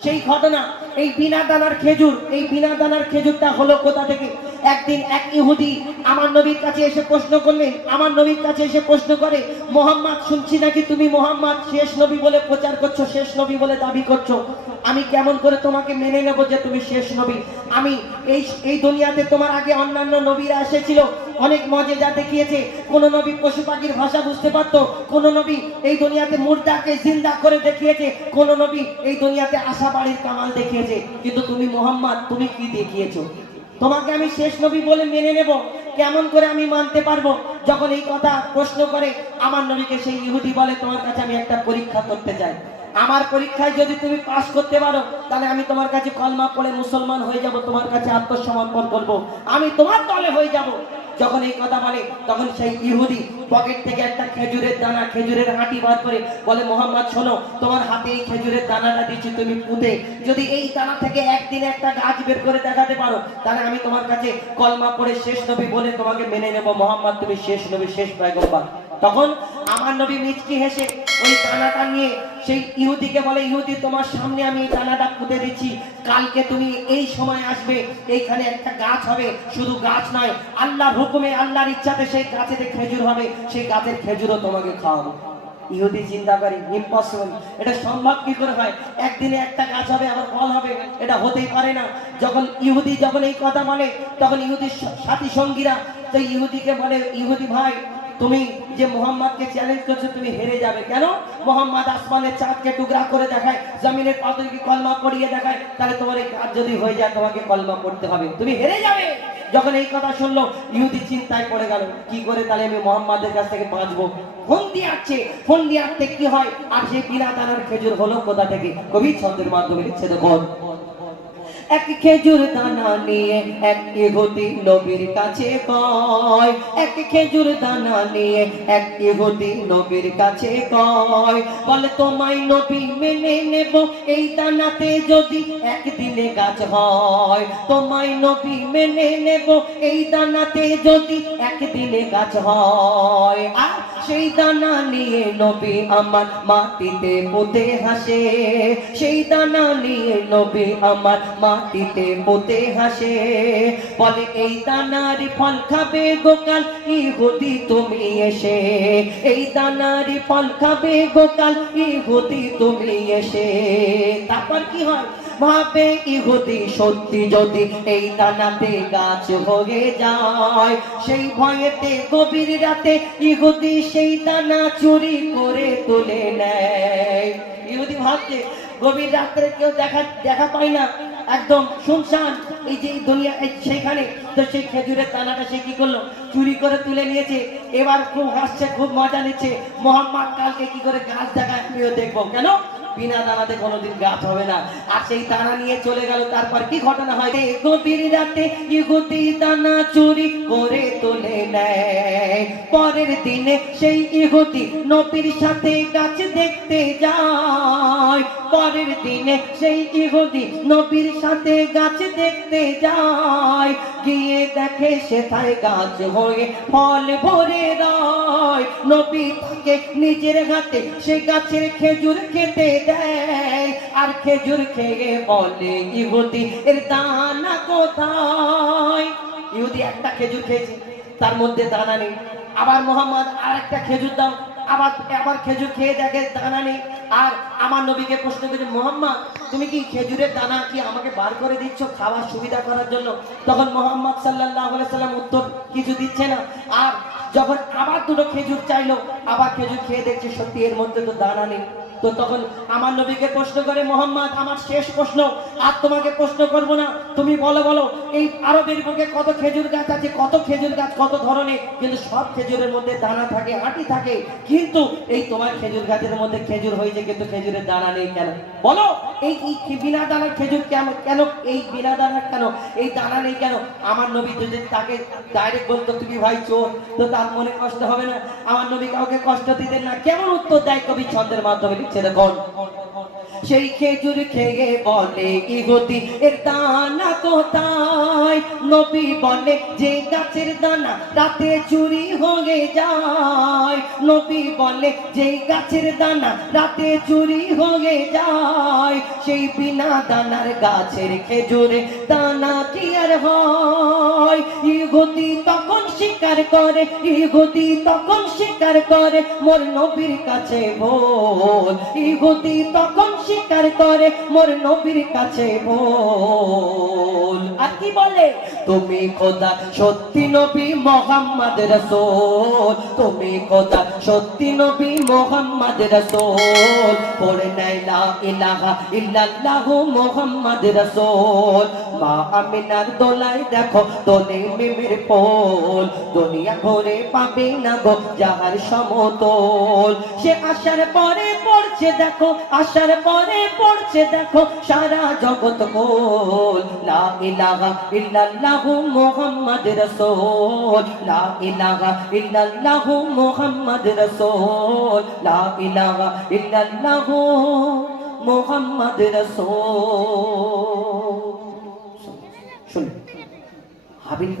সেই ঘটনা, এই বিনা দানার খেজুর, এই বিনা দানার খেজুরটা হলো কোথা থেকে? একদিন এক ইহুদি আমার নবীর কাছে এসে প্রশ্ন করলেন, আমার নবীর কাছে এসে প্রশ্ন করে, মোহাম্মদ শুনছি নাকি তুমি মোহাম্মদ শেষ নবী বলে প্রচার করছো, শেষ নবী বলে দাবি করছো, আমি কেমন করে তোমাকে মেনে নেব যে তুমি শেষ নবী? আমি এই দুনিয়াতে তোমার আগে অন্যান্য নবীরা এসেছিল, অনেক মজেজা দেখিয়েছে, কোন নবী পশু পাখির ভাষা বুঝতে পারতো, কোন নবী এই দুনিয়াতে মুর্দাকে জিন্দা করে দেখিয়েছে, কোন নবী এই দুনিয়াতে আশাবাড়ির কামাল দেখিয়েছে, কিন্তু তুমি মোহাম্মদ তুমি কি দেখিয়েছো? তোমাকে আমি শেষ নবী বলে মেনে নেব, কেমন করে আমি মানতে পারবো? যখন এই কথা প্রশ্ন করে আমার নবীকে সেই ইহুদি বলে, তোমার কাছে আমি একটা পরীক্ষা করতে চাই, আমার পরীক্ষায় যদি তুমি পাস করতে পারো তাহলে আমি তোমার কাছে কলমা পড়ে মুসলমান হয়ে যাব, তোমার কাছে আত্মসমর্পণ করব, আমি তোমার দলে হয়ে যাব। যখন এই কথা বলে তখন সেই ইহুদি পকেট থেকে একটা খেজুরের দানা, খেজুরের আঁটি বার করে বলে, মোহাম্মদ শোনো, তোমার হাতে এই খেজুরের দানাটা দিচ্ছি, তুমি পুঁতে যদি এই দানা থেকে একদিনে একটা গাছ বের করে দেখাতে পারো তাহলে আমি তোমার কাছে কলমা পড়ে শেষ নবী বলে তোমাকে মেনে নেব, মোহাম্মদ তুমি শেষ নবী, শেষ পয়গম্বর। তখন আমার নবী মিচকি হেসে ওই দানাটা নিয়ে সেই ইহুদিকে বলে, ইহুদি তোমার সামনে আমি এই দানাটা পুঁতে দিচ্ছি, কালকে তুমি এই সময় আসবে, এইখানে একটা গাছ হবে, শুধু গাছ নয়, আল্লাহর হুকুমে আল্লাহর ইচ্ছাতে সেই গাছেতে খেজুর হবে, সেই গাছের খেজুরও তোমাকে খাওয়াবো। ইহুদি চিন্তা করে, ইম্পসিবল, এটা সম্ভব কি করে হয়? একদিনে একটা গাছ হবে আবার ফল হবে, এটা হতেই পারে না। যখন ইহুদি যখন এই কথা বলে তখন ইহুদির সাথী সঙ্গীরা তো ইহুদিকে বলে, ইহুদি ভাই তুমি যে মোহাম্মদকে চ্যালেঞ্জ করছো তুমি হেরে যাবে। কেন? মোহাম্মদ আসমানের চাঁদকে টুকরা করে দেখায়, জমিনের পাথরকে কলমা পড়িয়ে দেখায়, তাহলে তোমার এই কাজ যদি হয়ে যায় তোমাকে কলমা পড়তে হবে, তুমি হেরে যাবে। যখন এই কথা শুনলো ইহুদি চিন্তায় পড়ে গেল, কি করে তাহলে আমি মোহাম্মদের কাছ থেকে বাঁচবো? ফোন দিয়ে আসছে, ফোন দিয়ে আসতে কি হয়, আর সেই বিনা দানার খেজুর হলো কোথা থেকে? কবি ছন্দের মাধ্যমে লিখছে, দেখুন, এক খেজুর দানা নিয়ে এক ইহুদি নবীর কাছে কয়, এক খেজুর দানা নিয়ে এক ইহুদি নবীর কাছে কয়, বলে তোমায় নবী মেনে নেব এই দানাতে যদি একদিনে গাছ হয়, তোমায় নবী মেনে নেব এই দানাতে যদি একদিনে গাছ হয়। আর সেই দানা নিয়ে নবী আমার মাটিতে পুঁতে হাসে, সেই দানা নিয়ে নবী আমার মাটিতে পুঁতে হাসে, বলে এই দানারি ফল খাবে গোকাল ইহুদি তুমি এসে, এই দানারি ফল খাবে গোকাল ইহুদি তুমি এসে। তারপর কি হয়? ভাবে ইহুদি সত্যি যদি এই দানাতে গাছ হয়ে যায়, সেই ভয়েতে গভীর রাতে ইহুদি সেই দানা চুরি করে তুলে নেয়। ইহুদি ভাবছে গভীর রাত্রে কেউ দেখা পায় না, একদম শুনশান এই যে দুনিয়া, সেইখানে তো সেই খেজুরের দানাটা সে কি করলো? চুরি করে তুলে নিয়েছে। এবার খুব হাসছে, খুব মজা নিচ্ছে, মোহাম্মদ কালকে কি করে গাছ দেখায় আমিও দেখবো। কেন? বিনা দানাতে কোনোদিন গাছ হবে না। আর সেই দানা নিয়ে চলে গেল। তারপর কি ঘটনা হয়? গভীর রাতে ইহুদি দানা চুরি করে তুলে নেয়। পরের দিনে সেই ইহুদি নবীর সাথে গাছ দেখতে যায়, পরের দিনে সেই ইহুদি নবীর সাথে গাছ দেখতে যায়, গিয়ে দেখে সেথায় গাছ হয়ে ফল ভরে রয়। নবী তাকে নিজের হাতে সে গাছের খেজুর খেতে দেয়, আর খেজুর খেয়ে বলে, ইহুদি এর দানা কোথায়? ইহুদি একটা খেজুর খেয়েছে, তার মধ্যে দানা নেই। আবার মোহাম্মদ আর একটা খেজুর দাও, আবার খেজুর খেয়ে দেখে দানা নেই। আর আমার নবীকে প্রশ্ন করে, মোহাম্মদ তুমি কি খেজুরের দানা কি আমাকে বার করে দিচ্ছ খাওয়ার সুবিধা করার জন্য? তখন মোহাম্মদ সাল্লাল্লাহু আলাইহি সাল্লাম উত্তর কিছু দিচ্ছে না। আর যখন আবার দুটো খেজুর চাইলো, আবার খেজুর খেয়ে দেখছে সত্যি এর মধ্যে তো দানা নেই। তো তখন আমার নবীকে প্রশ্ন করে, মোহাম্মদ আমার শেষ প্রশ্ন, আর তোমাকে প্রশ্ন করব না, তুমি বলো এই আরবের বুকে কত খেজুর গাছ আছে, কত খেজুর গাছ কত ধরনের, কিন্তু সব খেজুরের মধ্যে দানা থাকে, আটি থাকে, কিন্তু এই তোমার খেজুর গাছের মধ্যে খেজুর হয়েছে কিন্তু খেজুরের দানা নেই কেন? বলো এই বিনা দানার খেজুর কেন এই বিনা দানার কেন এই দানা নেই কেন? আমার নবী যদি তাকে ডাইরেক্ট বলতো তুমি ভাই চোর, তো তার মনে কষ্ট হবে না? আমার নবী কাউকে কষ্ট দিতেন না। কেমন উত্তর দেয় কবি ছন্দের মাধ্যমে লিখছে, দেখুন, সেই খেজুর খেয়ে বলে ইহুদি এর দানা কোথায়? নবী বলে যে গাছের দানা রাতে চুরি হয়ে যায়। নবী বলে যে গাছের দানা রাতে চুরি হয়ে যায়, সেই বিনা দানার গাছের খেজুরে দানা কি আর হয়? ইহুদি তখন স্বীকার করে, ইহুদি তখন স্বীকার করে মোর নবীর কাছে বল। ইহুদি তখন স্বীকার করে মোর নবীর কাছে বল। আর কি বলে? তুমি খোদা সত্যি নবী মুহাম্মদ রাসূল, তুমি খোদা সত্যি নবী মুহাম্মদ রাসূল। পড়ে নাই লা ইলাহা ইল্লাল্লাহু মুহাম্মদ রাসূল। মা আমিনার দোলায় দেখো দোলে মিমির পোল, দুনিয়া ঘুরে পাবে না গো যাহার সমতল। সে আসার পরে পড়ছে দেখো, আসার পরে পড়ছে দেখো সারা জগৎ গোল। লা ইলাহা ইল্লাল্লাহু মুহাম্মদ রাসূল, লা ইলাহা ইল্লাল্লাহু মুহাম্মদ রাসূল, লা ইলাহা ইল্লাল্লাহু মুহাম্মদ রাসূল। শুনুন হাবিল